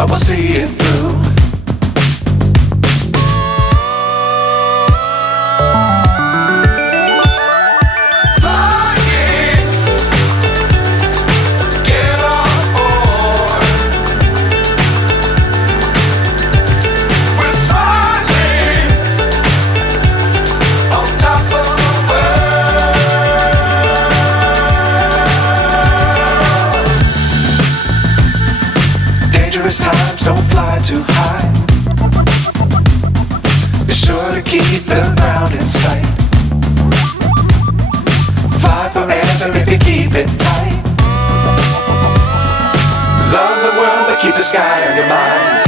but we'll see it through. Times don't fly too high. Be sure to keep the ground in sight. Fly forever if you keep it tight. Love the world but keep the sky on your mind.